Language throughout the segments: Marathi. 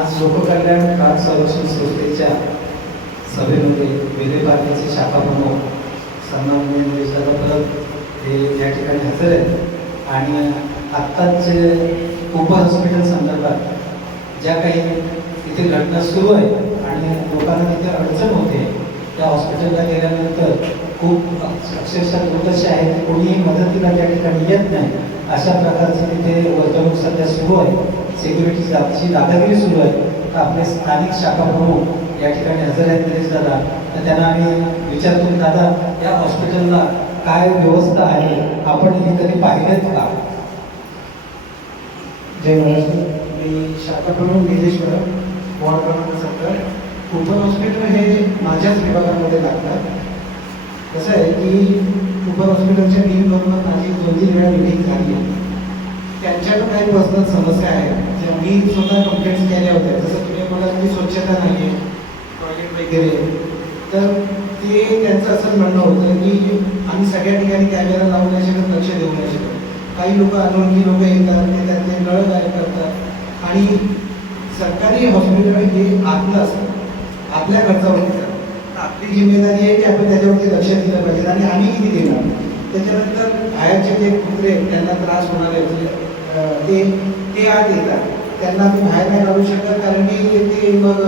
आज लोककल्याण कार संरक्षण संस्थेच्या सभेमध्ये वेगळे पार्टीचे शाखा प्रमुख सन्मान्य निलेशदादा परत हे या ठिकाणी हजर आहेत. आणि आत्ताच जे हॉस्पिटल संदर्भात ज्या काही इथे घटना सुरू आहे आणि लोकांना तिथे अडचण होते त्या हॉस्पिटलला गेल्यानंतर खूप अक्षरशः लोक असे आहेत कोणीही मदतीला त्या ठिकाणी येत नाही. अशा प्रकारचे तिथे वर्तणूक सध्या सुरू आहे. सिक्युरिटी ची दादागिरी सुरू आहे तर आपले स्थानिक शाखा प्रमुख या ठिकाणी हजर आहेत निलेश दादा. तर त्यांना आम्ही विचारतो की दादा या हॉस्पिटलला काय व्यवस्था आहे? आपण हे कधी पाहिलेत का? जय महाराष्ट्र. मी शाखा प्रमुख निलेश्वर वॉर्ड क्रमांक सत्तर कुपन हॉस्पिटल हे माझ्याच विभागामध्ये लागतात कसं आहे की कुपन हॉस्पिटलच्या बिलबरोबर माझी दोन तीन वेळा मिटिंग झाली आहे. त्यांच्याकडे काही पर्सनल समस्या आहेत. म्हणजे मी स्वतः कंप्लेंट्स केल्या होत्या. जसं तुम्ही बोलाल की स्वच्छता नाही आहे टॉयलेट वगैरे. तर ते त्यांचं असं म्हणणं होतं की आम्ही सगळ्या ठिकाणी कॅमेरा लावू नाही शकत लक्ष देऊ नाही शकत. काही लोक अनोळखी लोक येतात ते त्यातले नळ गायब करतात. आणि सरकारी हॉस्पिटल हे आपलं असतं आपल्या खर्चावरती असतं. आपली जिम्मेदारी आहे की आपण त्याच्यावरती लक्ष दिलं पाहिजे. आणि आम्ही किती देणार? त्याच्यानंतर बाहेरचे जे कुत्रे त्यांना त्रास होणार आहे. ते ते आत येतात. त्यांना ते बाहेर नाही काढू शकत कारण की ते मग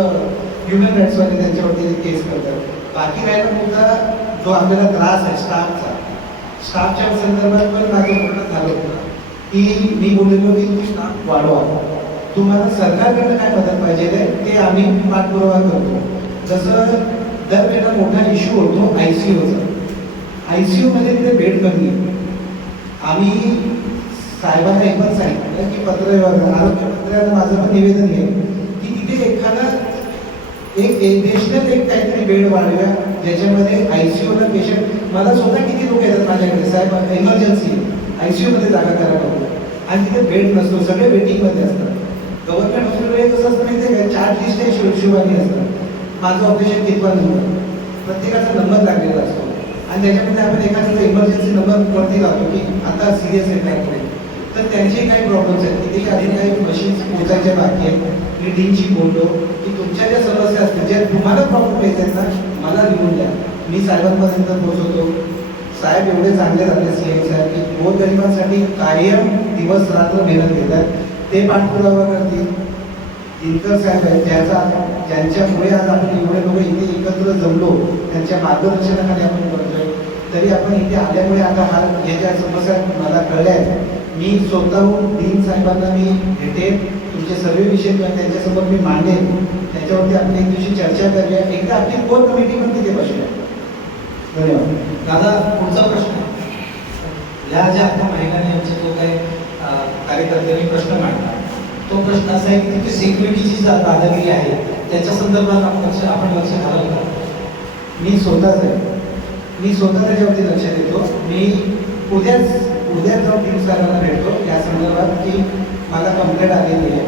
ह्युमन राईट्सवाले त्यांच्यावरती केस करतात. बाकी राहिला मुद्दा जो आपल्याला त्रास आहे स्टाफचा स्टाफच्या संदर्भात पण माझं म्हणणं झालं होतं की मी बोललेलो की तुम्ही स्टाफ वाढवा. तुम्हाला सरकारकडनं काय मदत पाहिजे आहे ते आम्ही पाठपुरावा करतो. जसं दर दरवेळेला मोठा इश्यू होतो आय सी यूचा आय सी यूमध्ये तिथे बेड कमी आहे. आम्ही साहेबांना एक पण सांगितलं की पत्र आरोग्य मंत्र्यांना माझं पण निवेदन आहे की तिथे एखादा एक एडिशनल एक काहीतरी बेड वाढव्या ज्याच्यामध्ये आय सी यूला पेशंट मला स्वतः किती लोक येतात माझ्याकडे? साहेब इमर्जन्सी आय सी यूमध्ये जागा करायला लागतो आणि तिथे बेड नसतो सगळे वेटिंगमध्ये असतात. गव्हर्नमेंट हॉस्पिटल कसं असतं माहिती आहे का लिस्ट आहे शिव शिवानी असतात. माझं ऑपरेशन कितवा नंबर प्रत्येकाचा नंबर लागलेला असतो. आणि त्याच्यामध्ये आपण एखाद्याचा इमर्जन्सी नंबर वरती लावतो की आता सिरियस आहे काय तर त्यांचे काही प्रॉब्लेम्स आहेत. तिथे काही काही मशीन्स पोचायच्या बाकी आहेत. मी डीनशी बोललो की तुमच्या ज्या समस्या असतील ज्या तुम्हाला प्रॉब्लेम येतात ना मला लिहून द्या. मी साहेबांपर्यंत पोहोचवतो. साहेब एवढे चांगले झाले सी एम साहेब की गोरगरिबांसाठी कायम दिवस रात्र मेहनत घेतात. ते पाठपुरावा करतील. दिनकर साहेब आहेत ज्याचा ज्यांच्यामुळे आज आपण एवढे लोक इथे एकत्र जमलो त्यांच्या मार्गदर्शनाखाली आपण करतोय. तरी आपण इथे आल्यामुळे आता हा या ज्या समस्या मला कळल्या आहेत मी स्वतःहून डीन साहेबांना मी भेटेन तुमचे सर्व विषय किंवा त्यांच्यासमोर मी मांडेन त्याच्यावरती आपण एक दिवशी चर्चा करूया. एकदा आपली कोर कमिटी पण तिथे बसूया. धन्यवाद. दादा पुढचा प्रश्न. या ज्या आता महिलांनी आमचे जो काही कार्यकर्त्यांनी प्रश्न मांडला तो प्रश्न असा आहे की तिथे सिक्युरिटीची जी दादागिरी आहे त्याच्या संदर्भात आपण लक्ष आपण लक्ष घालाल मी स्वतःच आहे. मी स्वतः त्याच्यावरती लक्ष देतो. मी उद्याच उद्याच जाऊन टीम साहेबांना भेटतो या संदर्भात की मला कंप्लेंट आलेली आहे.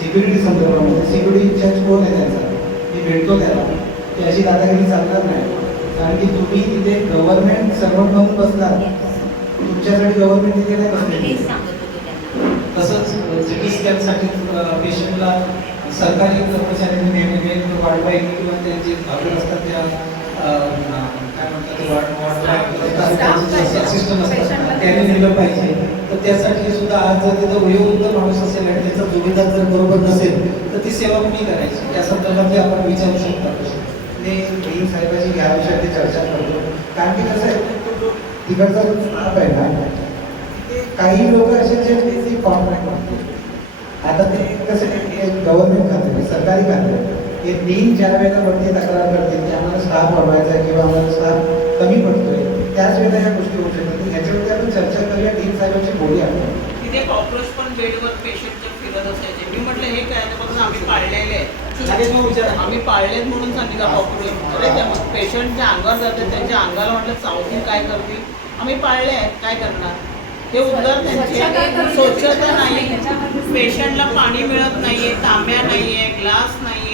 सिक्युरिटी संदर्भामध्ये सिक्युरिटी इन्चार्ज कोण आहे त्यांचा? मी भेटतो त्याला. की अशी दादागिरी चालणार नाही. कारण की तुम्ही तिथे गव्हर्नमेंट सर्वंट म्हणून बसणार. तुमच्यासाठी गव्हर्नमेंट तिथे नाही त्यांना. तसंच सिटी स्कॅनसाठी पेशंटला सरकारी कर्मचाऱ्यांनी नेहमी वाढवायला किंवा त्यांचे भावना असतात त्या त्याने नेलं पाहिजे तर त्यासाठी सुद्धा आज जर तिथं वयोवृद्ध माणूस असेल आणि त्याचा जोडीदार जर बरोबर नसेल तर ती सेवा कुणी करायची त्या संदर्भातली आपण विचारू शकता ते मी डीन साहेबाची या विषयाची चर्चा करतो कारण की कसं आहे तिकडचा स्टाफ आहे ना ते काही लोक असे जे बेसिक कॉन्ट्रॅक्ट करतो आता ते कसं गव्हर्नमेंट खाते सरकारी खाते. हे डीन ज्या वेळेला वरती तक्रार करतील की आम्हाला स्टाफ वाढवायचा आहे किंवा आम्हाला स्टाफ कमी पडतोय त्याच वेळेला या गोष्टी होऊ शकतात. याच्यावरती आपण चर्चा करूया. डीन साहेबांची बोलूया आपण. तिथे कॉक्रोच पण बेडवर पेशंटच्या फिरत असायचे. मी म्हटलं हे काय? बघून आम्ही पाळलेले विचारा. आम्ही पाळलेत म्हणून सांगितलं कॉक्रोच अरे त्या पेशंटच्या अंगावर जाते त्यांच्या अंगाला म्हटलं चावतील काय करतील? आम्ही पाळले आहेत. काय करणार? ते उद्गार त्यांचे स्वच्छता नाही. पेशंटला पाणी मिळत नाहीये तांब्या नाहीये ग्लास नाहीये.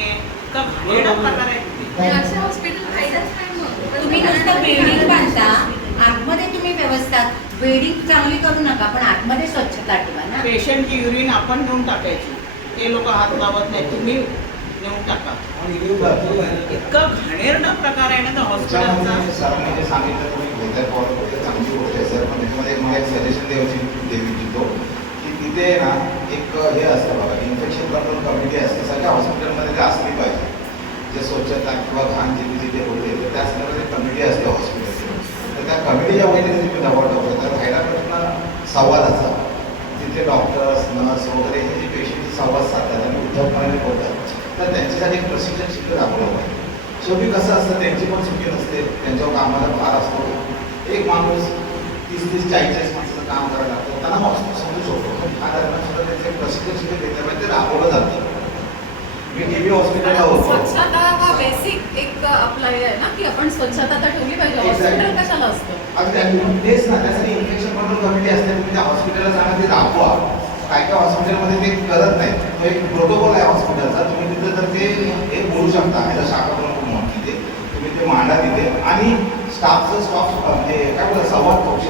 का घाणेरडा प्रकार आहे. अशा हॉस्पिटल फायदाच नाही मग तुम्ही नुसतं बिल्डिंग बांधता आतमध्ये तुम्ही व्यवस्था बिल्डिंग चांगली करू नका पण आतमध्ये स्वच्छता ठेवा ना. पेशंटची युरिन आपण घेऊन टाकायची. ते लोक हात लावत नाही तुम्ही नेऊन टाका. इतका घाणेरडा प्रकार आहे ना त्या हॉस्पिटलचा त्याच्यामध्ये सरांनी जे सांगितलं तुम्ही चांगली गोष्ट आहे सर पण त्याच्यामध्ये मला एक सजेशन द्यायची देऊ इच्छितो की तिथे ना एक हे असतं बघा इन्फेक्शन कंट्रोल कमिटी असते. सगळ्या हॉस्पिटलमध्ये ते असली पाहिजे. जे स्वच्छता किंवा घाण जिथे जिथे होते तर त्या संदर्भात एक कमिटी असते हॉस्पिटलची तर त्या कमिटीच्या वतीने तुम्ही दबाव ठेवतो. तर राहिला प्रश्न संवादाचा तिथे डॉक्टर्स नर्स वगैरे हे जे पेशंटचे संवाद साधतात आणि उद्धवपणाने बोलतात तर त्यांच्यासाठी एक प्रशिक्षण शिबिर दाखवलं पाहिजे शेवटी कसं असतं त्यांची पण सुट्टी नसते. त्यांच्यावर कामाला भार असतो. एक माणूस तीस तीस चाळीस चाळीस काम करायला लागतो. त्यांना मग समजू शकतो. पण ह्या दरम्यान सुद्धा त्यांचं प्रशिक्षण घेतलं पाहिजे ते राबवलं जातं. मी टी बी हॉस्पिटलला होतो. स्वच्छता हा बेसिक एक आपला हे आहे ना की आपण स्वच्छता तर ठेवली पाहिजे. Exactly. हॉस्पिटल कशाला असतं? अगदी अगदी. तेच ना त्यासाठी इन्फेक्शन कंट्रोल कमिटी असते. तुम्ही त्या हॉस्पिटलला ते राबवा. काय काय हॉस्पिटलमध्ये ते करत नाही. तो एक प्रोटोकॉल आहे हॉस्पिटलचा तुम्ही तिथं तर ते हे बोलू शकता. ह्याचा शाखा प्रमुख म्हणून तिथे. तुम्ही ते मांडा तिथे. आणि स्टाफचं स्टॉफ म्हणजे काय बोलतात संवाद कौशल्य